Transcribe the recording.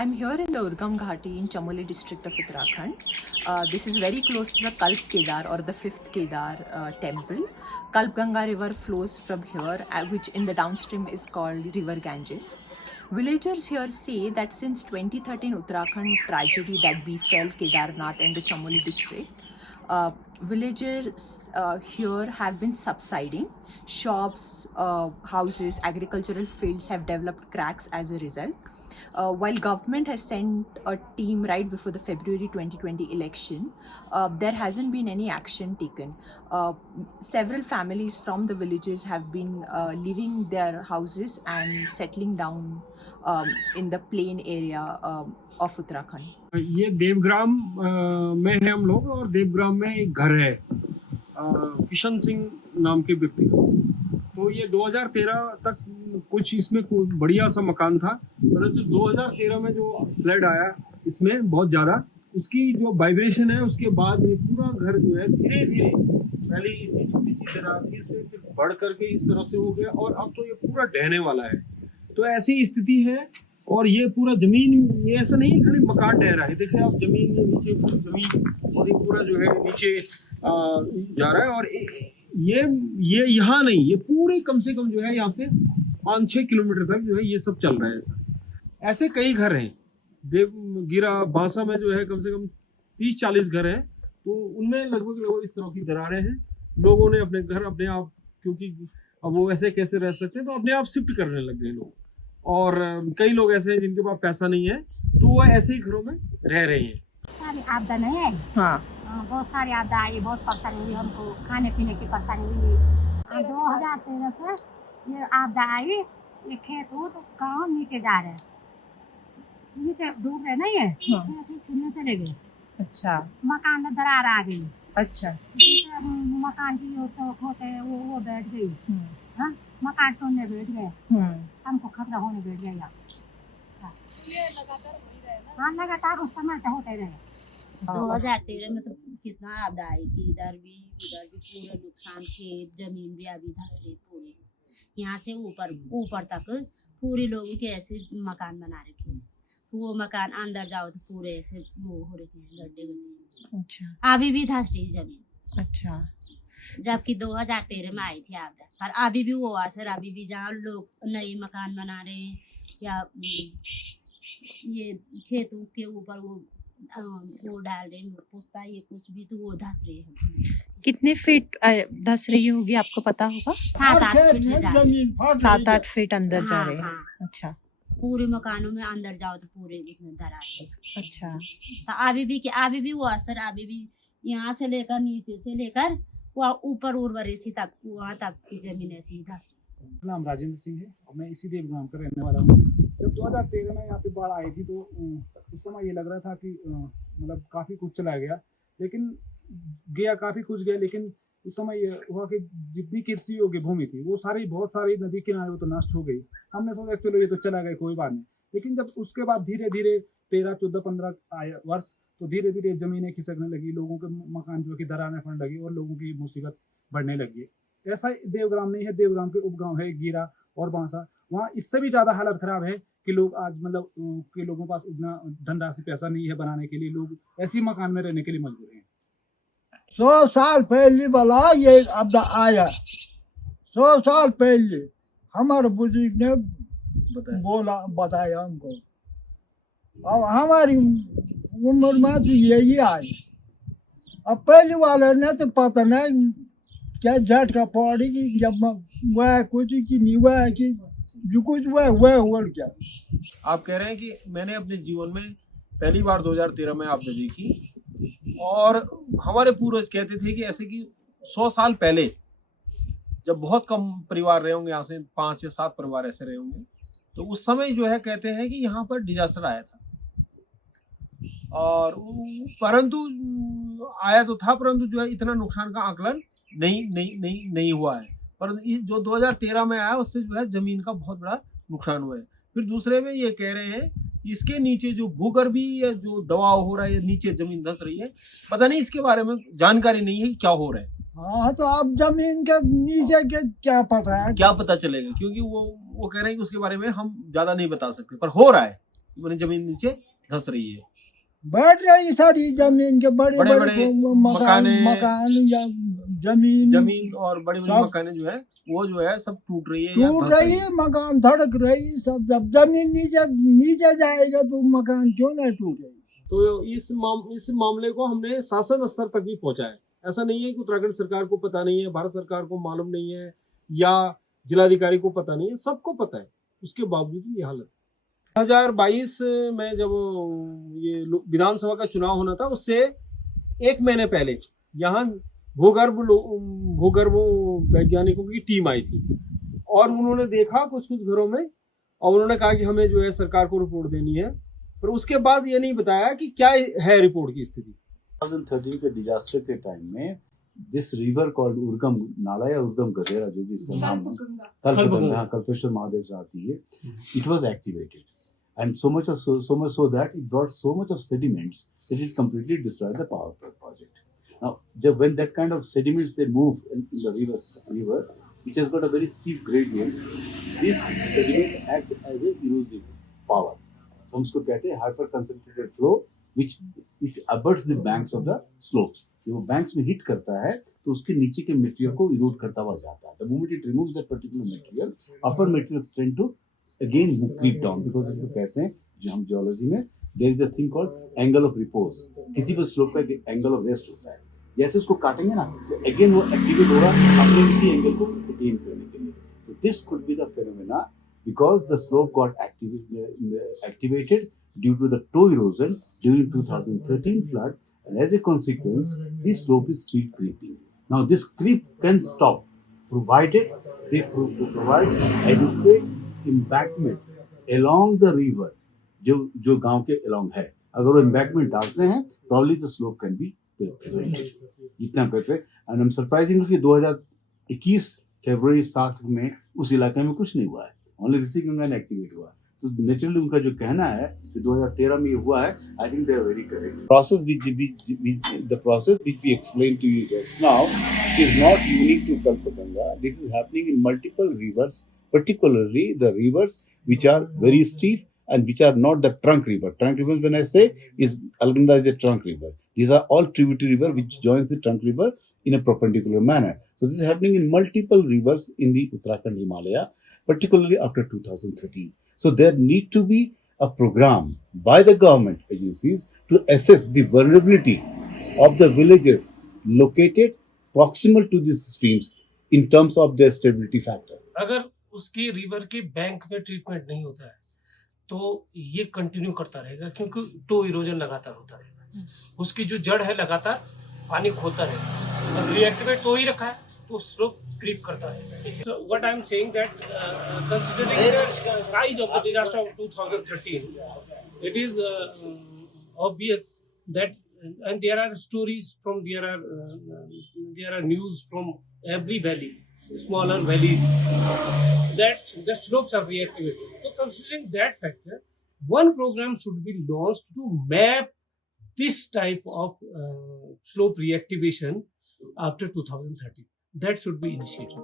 I'm here in the Urgam Ghati in Chamoli district of Uttarakhand. This is very close to the Kalp Kedar or the fifth Kedar temple. Kalp Ganga river flows from here, which in the downstream is called River Ganges. Villagers here say that since 2013 Uttarakhand tragedy that befell Kedarnath and the Chamoli district, villagers here have been subsiding. Shops, houses, agricultural fields have developed cracks as a result. While government has sent a team right before the February 2020 election, there hasn't been any action taken. Several families from the villages have been leaving their houses and settling down in the plain area of Uttarakhand. ये देवग्राम में है हम लोग, और देवग्राम में एक घर है किशन सिंह नाम के व्यक्ति का। तो ये 2013 तक कुछ इसमें बढ़िया सा मकान था, परंतु 2013 में जो फ्लड आया इसमें बहुत ज़्यादा, उसकी जो वाइब्रेशन है उसके बाद ये पूरा घर जो है धीरे धीरे, पहले इतनी छोटी सी दरार थी, इसमें फिर बढ़ करके इस तरफ से हो गया और अब तो ये पूरा ढहने वाला है। तो ऐसी स्थिति है। और ये पूरा जमीन, ये ऐसा नहीं है खाली मकान ढह रहा है, देखिए आप जमीन के नीचे पूरी जमीन और ये पूरा जो है नीचे जा रहा है। और ये यहाँ नहीं, ये पूरे कम से कम जो है यहाँ से 5-6 किलोमीटर तक जो है ये सब चल रहा है। ऐसे कई घर हैं देवगिरा बांसा में जो है कम से कम 30-40 घर हैं। तो उनमें लगभग इस तरह की दरारें हैं। लोगों ने अपने घर अपने आप, क्योंकि अब वो ऐसे कैसे रह सकते हैं, तो अपने आप शिफ्ट करने लग गए लोग। और कई लोग ऐसे हैं जिनके पास पैसा नहीं है, तो वो ऐसे ही घरों में रह रहे हैं। सारी आपदा नहीं है। हाँ, बहुत सारी आपदा आई, बहुत परेशानी हुई हमको, खाने पीने की परेशानी हुई। 2013 से ये आपदा आई, ये खेत गाँव नीचे जा रहे हैं, नीचे डूब रहे नहीं है। हाँ। खेत चले गए। अच्छा। मकान में दरार आ गई। अच्छा। मकान की जो चौक होते हैं वो बैठ गई। हाँ, मकान टूटने बैठ गए, हमको खतरा होने बैठ गया। ये लगातार हो ही रहे ना। हाँ, लगातार उस समय से होते रहे। 2013 में तो कितना आपदा आई थी, इधर भी उधर भी पूरे नुकसान, खेत जमीन भी अभी धंस रही पूरी। यहाँ से ऊपर तक पूरे लोगों के ऐसे मकान बना रखे हैं। तो वो मकान अंदर जाओ तो पूरे ऐसे वो हो रखे हैं, गड्ढे। अच्छा। अभी भी धंस रही जमीन। अच्छा। जबकि 2013 में आई थी आपदा, पर अभी भी वो असर, अभी भी जहाँ लोग नए मकान बना रहे हैं या ये खेतों के ऊपर वो डाल रहे हैं पुस्ता, ये कुछ भी, तो वो धंस रही है। कितने फीट धंस रही होगी आपको पता होगा? 7-8 फीट से ज्यादा। 7-8 फीट अंदर जा रहे हैं। हाँ। अच्छा। पूरे मकानों में अंदर जाओ तो पूरे इसमें दरार है। अच्छा। तो अभी भी वो असर, अभी भी यहाँ से लेकर नीचे से लेकर वहाँ ऊपर उर्वरेसी तक, वहाँ तक की जमीन ऐसी ही धंस। नाम राजेंद्र सिंह है और मैं इसी देवग्राम का रहने वाला हूँ। जब 2013 में यहाँ पे बाढ़ आई थी तो उस समय ये लग रहा था कि मतलब काफ़ी कुछ चला गया, लेकिन काफ़ी कुछ गया। लेकिन उस समय ये हुआ कि जितनी कृषि योग्य भूमि थी वो बहुत सारी नदी किनारे वो तो नष्ट हो गई। हमने सोचा चलो ये तो चला गया, कोई बात नहीं। लेकिन जब उसके बाद धीरे धीरे 13, 14, 15 वर्ष तो धीरे धीरे जमीनें खिसकने लगी, लोगों के मकान जो कि दरारें पड़ने लगी और लोगों की मुसीबत बढ़ने लगी। ऐसा देवग्राम नहीं है, देवग्राम के उपगांव है गिरा और बांसा, वहाँ इससे भी ज़्यादा हालत ख़राब है कि लोग आज मतलब के लोगों के पास उतना धनराशि पैसा नहीं है बनाने के लिए, लोग ऐसी मकान में रहने के लिए मजबूर हैं। 100 साल पहले वाला ये आपदा आया, 100 साल पहले हमारे बुजुर्ग ने बताया हमको। अब हमारी उम्र में तो यही आई। अब पहले वाले ने तो पता नहीं क्या झटका पड़ी कि जब वह कुछ कि नहीं हुआ कि जो कुछ वह हुआ क्या। आप कह रहे हैं कि मैंने अपने जीवन में पहली बार 2013 में आपने देखी, और हमारे पूर्वज कहते थे कि ऐसे कि 100 साल पहले जब बहुत कम परिवार रहे होंगे, यहाँ से 5 या 7 परिवार ऐसे रहे होंगे, तो उस समय जो है कहते हैं कि यहाँ पर डिजास्टर आया था। और परंतु आया तो था, परंतु जो है इतना नुकसान का आकलन नहीं हुआ है। परंतु जो 2013 में आया उससे जो है जमीन का बहुत बड़ा नुकसान हुआ है। फिर दूसरे में ये कह रहे हैं कि इसके नीचे जो भूगर्भीय जो दबाव हो रहा है, नीचे जमीन धंस रही है, पता नहीं, इसके बारे में जानकारी नहीं है कि क्या हो रहा है। हाँ, तो आप जमीन के नीचे के क्या पता है, क्या पता चलेगा, क्योंकि वो कह रहे हैं कि उसके बारे में हम ज्यादा नहीं बता सकते, पर हो रहा है। मैंने जमीन नीचे धस रही है। बैठ रही सारी जमीन के बड़े बड़े बड़े बड़े मकान मकाने- मकान या जमीन जमीन और बड़ी बड़ी सब मकाने जो है वो जो है सब टूट रही है या टूट धस रही है, मकान धड़क रही सब। जब जमीन नीचे नीचे जाएगा तो मकान क्यों नहीं टूटेगी। तो इस मामले को हमने शासन स्तर तक भी पहुंचाया। ऐसा नहीं है कि उत्तराखंड सरकार को पता नहीं है, भारत सरकार को मालूम नहीं है या जिलाधिकारी को पता नहीं है, सबको पता है। उसके बावजूद ये हालत। 2022 में जब ये विधानसभा का चुनाव होना था उससे एक महीने पहले यहाँ भूगर्भ वैज्ञानिकों की टीम आई थी और उन्होंने देखा कुछ घरों में और उन्होंने कहा कि हमें जो है सरकार को रिपोर्ट देनी है, पर उसके बाद ये नहीं बताया कि क्या है रिपोर्ट की स्थिति। 2013 के डिजास्टर के टाइम में दिस रिवर कॉल्ड उर्गम नाला या उर्गम गदेरा जो भी इसका नाम है, कल्पगंगा, कल्पेश्वर महादेव से आती है, it was activated and so much so that it brought so much of sediments that it completely destroyed the power project. Now when that kind of sediments they move in the river which has got a very steep gradient, this sediment act as a erosive power. So हम उसको कहते हैं hyper concentrated flow which abuts the banks of the slopes. जब वो banks में hit करता है तो उसके नीचे के material को erode करता हुआ जाता है. The moment it removes that particular material, upper materials tend to again creep down because इसको कहते हैं जो हम जियोलॉजी में there is a thing called angle of repose. किसी भी स्लोप का एक angle of rest होता है. जैसे उसको काटेंगे ना तो again वो एक्टिवेट होगा अपने उसी एंगल को अटेन करने के लिए. So this could be the phenomena because the slope got activated due to the toe erosion during 2013 flood, and as a consequence this slope is still creeping. Now this creep can stop provided they provide adequate embankment along the river जो गांव के along है. अगर वो embankment डालते हैं probably the slope can be prevented. इतना करते हैं and I'm surprisingly कि 2021 फरवरी 7 में उस इलाके में कुछ नहीं हुआ है. Only ऋषिगंगा एक्टिवेट हुआ. तो नेचुरली उनका जो कहना है कि 2013 में ये हुआ है, I think they are very correct. The process which we explained to you just now is not unique to Kalpaganga. This is happening in multiple rivers, particularly the rivers which are very steep and which are not the trunk river. Trunk river, when I say, is Alganda is a trunk river. These are all tributary river which joins the trunk river in a perpendicular manner. So this is happening in multiple rivers in the Uttarakhand Himalaya, particularly after 2013. So there need to be a program by the government agencies to assess the vulnerability of the villages located proximal to these streams in terms of their stability factor. अगर उसकी river के bank में treatment नहीं होता है तो ये continue करता रहेगा क्योंकि टो इरोजन लगातार होता रहेगा. उसकी जो जड़ है लगातार पानी खोता रहेगा. अब रिएक्टिवेट तो ही रखा है तो स्लोप क्रीप करता रहेगा. So what I am saying that considering the size of the disaster of 2013, it is obvious that and there are stories from there are news from every valley, smaller valleys, that the slopes are reactivated. So considering that factor, one program should be launched to map this type of slope reactivation after 2013. That should be initiated.